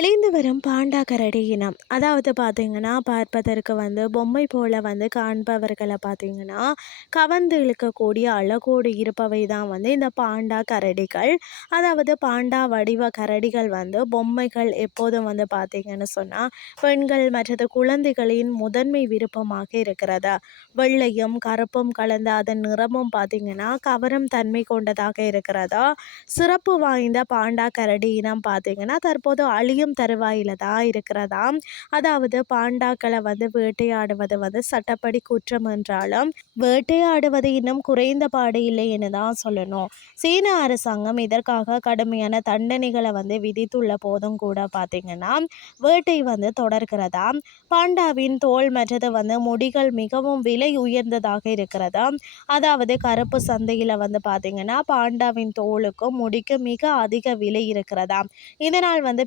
அழிந்து பாண்டா கரடி இனம் அதாவது பார்த்திங்கன்னா பார்ப்பதற்கு வந்து பொம்மை போல் வந்து காண்பவர்களை பார்த்தீங்கன்னா கவர்ந்து இழுக்கக்கூடிய அழகோடு இருப்பவை தான் வந்து இந்த பாண்டா கரடிகள். அதாவது பாண்டா வடிவ கரடிகள் வந்து பொம்மைகள் எப்போதும் வந்து பார்த்திங்கன்னு சொன்னால் பெண்கள் மற்றது குழந்தைகளின் முதன்மை விருப்பமாக இருக்கிறது? வெள்ளையும் கருப்பும் கலந்த அதன் நிறமும் பார்த்திங்கன்னா கவரும் தன்மை கொண்டதாக இருக்கிறதா? சிறப்பு வாய்ந்த பாண்டா கரடி இனம் பார்த்திங்கன்னா தற்போது அழியும் தருவாயில் தான் இருக்கிறதாம் அதாவது பாண்டாக்களை வந்து வேட்டையாடுவது வந்து சட்டப்படி குற்றம் என்றாலும் வேட்டையாடுவது இன்னும் குறைந்த பாடு இல்லை என்று தான் சொல்லணும். சீன அரசாங்கம் இதற்காக கடுமையான தண்டனைகளை வந்து விதித்துள்ள போதும் கூட பார்த்தீங்கன்னா வேட்டை வந்து தொடர்கிறதா? பாண்டாவின் தோல் மற்றது வந்து முடிகள் மிகவும் விலை உயர்ந்ததாக இருக்கிறதா? அதாவது கருப்பு சந்தையில் வந்து பார்த்தீங்கன்னா பாண்டாவின் தோலுக்கும் முடிக்கும் மிக அதிக விலை இருக்கிறதா? இதனால் வந்து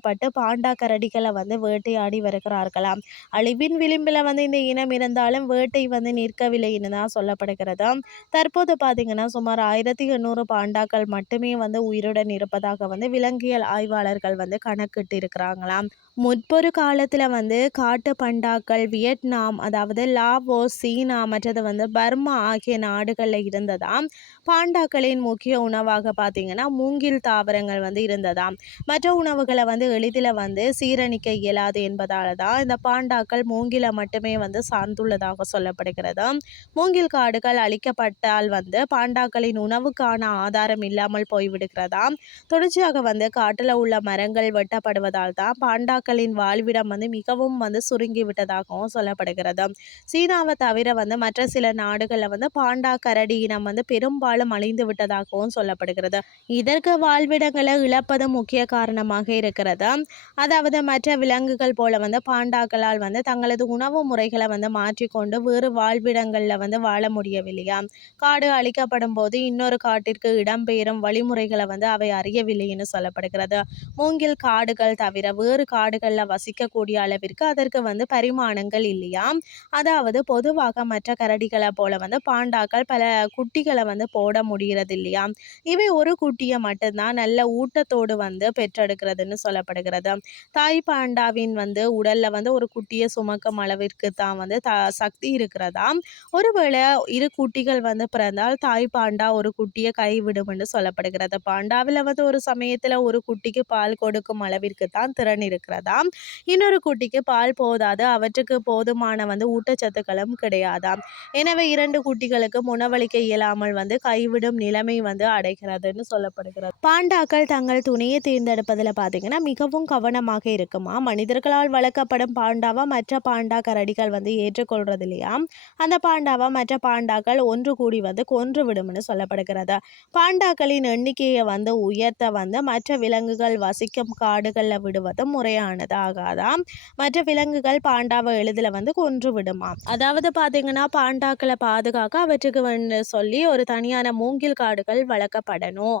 பேராசைப்பட்டு பாண்டா கரடிகளை வந்து வேட்டையாடி வருகிறார்களாம் அழிவின் விளிம்பில் வந்து இந்த இனம் இருந்தாலும் வேட்டை வந்து நிற்கவில்லைன்னு தான் சொல்லப்படுகிறது. தற்போது பார்த்தீங்கன்னா சுமார் ஆயிரத்தி எண்ணூறு பாண்டாக்கள் மட்டுமே வந்து உயிருடன் இருப்பதாக வந்து விலங்கியல் ஆய்வாளர்கள் வந்து கணக்கிட்டு இருக்கிறாங்களாம் முற்பொரு காலத்தில் வந்து காட்டு பண்டாக்கள் வியட்நாம் அதாவது லாவோ சீனா மற்றது வந்து பர்மா ஆகிய நாடுகளில் இருந்ததாம் பாண்டாக்களின் முக்கிய உணவாக பார்த்தீங்கன்னா மூங்கில் தாவரங்கள் வந்து இருந்ததாம் மற்ற உணவுகளை வந்து எளிதில் வந்து சீரணிக்க இயலாது என்பதால் தான் இந்த பாண்டாக்கள் மூங்கில மட்டுமே வந்து சார்ந்துள்ளதாக சொல்லப்படுகிறது. மூங்கில் காடுகள் அழிக்கப்பட்டால் வந்து பாண்டாக்களின் உணவுக்கான ஆதாரம் இல்லாமல் போய்விடுகிறதாம் தொடர்ச்சியாக வந்து காட்டில் உள்ள மரங்கள் வெட்டப்படுவதால் தான் பாண்டாக்களின் வாழ்விடம் வந்து மிகவும் வந்து சுருங்கி விட்டதாகவும் சொல்லப்படுகிறது. சீனாவை தவிர வந்து மற்ற சில நாடுகளில் வந்து பாண்டா கரடி இனம் வந்து பெரும்பாலும் அழிந்து விட்டதாகவும் சொல்லப்படுகிறது. இதற்கு வாழ்விடங்களை இழப்பது முக்கிய காரணமாக இருக்கிறது. அதாவது மற்ற விலங்குகள் போல வந்து பாண்டாக்களால் வந்து தங்களது உணவு முறைகளை வந்து மாற்றிக்கொண்டு வேறு வாழ்விடங்களில் வந்து வாழ முடியவில்லையா? காடு அழிக்கப்படும் போது இன்னொரு காட்டிற்கு இடம்பெயரும் வழிமுறைகளை வந்து அவை அறியவில்லைன்னு சொல்லப்படுகிறது. மூங்கில் காடுகள் தவிர வேறு காடுகளில் வசிக்கக்கூடிய அளவிற்கு அதற்கு வந்து பரிமாணங்கள் இல்லையா? அதாவது பொதுவாக மற்ற கரடிகளை போல வந்து பாண்டாக்கள் பல குட்டிகளை வந்து போட முடிகிறது இல்லையா இவை ஒரு குட்டியை மட்டும்தான் நல்ல ஊட்டத்தோடு வந்து பெற்றெடுக்கிறதுன்னு சொல்லப்படுகிறது. தாய் பாண்டாவின் வந்து உடல்ல வந்து ஒரு குட்டியை சுமக்கும் அளவிற்கு தான் வந்து த சக்தி இருக்கிறதா? ஒருவேளை இரு குட்டிகள் வந்து பிறந்தால் தாய் பாண்டா ஒரு குட்டியை கைவிடும் சொல்லப்படுகிறது. பாண்டாவில் வந்து ஒரு சமயத்தில் ஒரு குட்டிக்கு பால் கொடுக்கும் அளவிற்கு தான் திறன் இருக்கிறதா? இன்னொரு குட்டிக்கு பால் போதாது அவற்றுக்கு போதுமான வந்து ஊட்டச்சத்துக்களும் கிடையாதாம் எனவே இரண்டு குட்டிகளுக்கும் உணவளிக்க இயலாமல் வந்து கைவிடும் நிலைமை வந்து அடைகிறதுன்னு சொல்லப்படுகிறது. பாண்டாக்கள் தங்கள் துணையை தேர்ந்தெடுப்பதில் பார்த்தீங்கன்னா மிகவும் கவனமாக இருக்குமா? மனிதர்களால் வளர்க்கப்படும் பாண்டாவா மற்ற பாண்டா கரடிகள் வந்து ஏற்றுக்கொள்றது இல்லையா அந்த பாண்டாவா மற்ற பாண்டாக்கள் ஒன்று கூடி வந்து கொன்று விடும்னு சொல்லப்படுகிறது. பாண்டாக்களின் எண்ணிக்கையை வந்து உயர்த்த வந்து மற்ற விலங்குகள் வசிக்கும் காடுகளில் விடுவது முறையானது ஆகாதாம் மற்ற விலங்குகள் பாண்டாவை எளிதில் வந்து கொன்று விடுமா? அதாவது பார்த்தீங்கன்னா பாண்டாக்களை பாதுகாக்க அவற்றுக்கு வந்து சொல்லி ஒரு தனியான மூங்கில் காடுகள் வளர்க்கப்படணும்.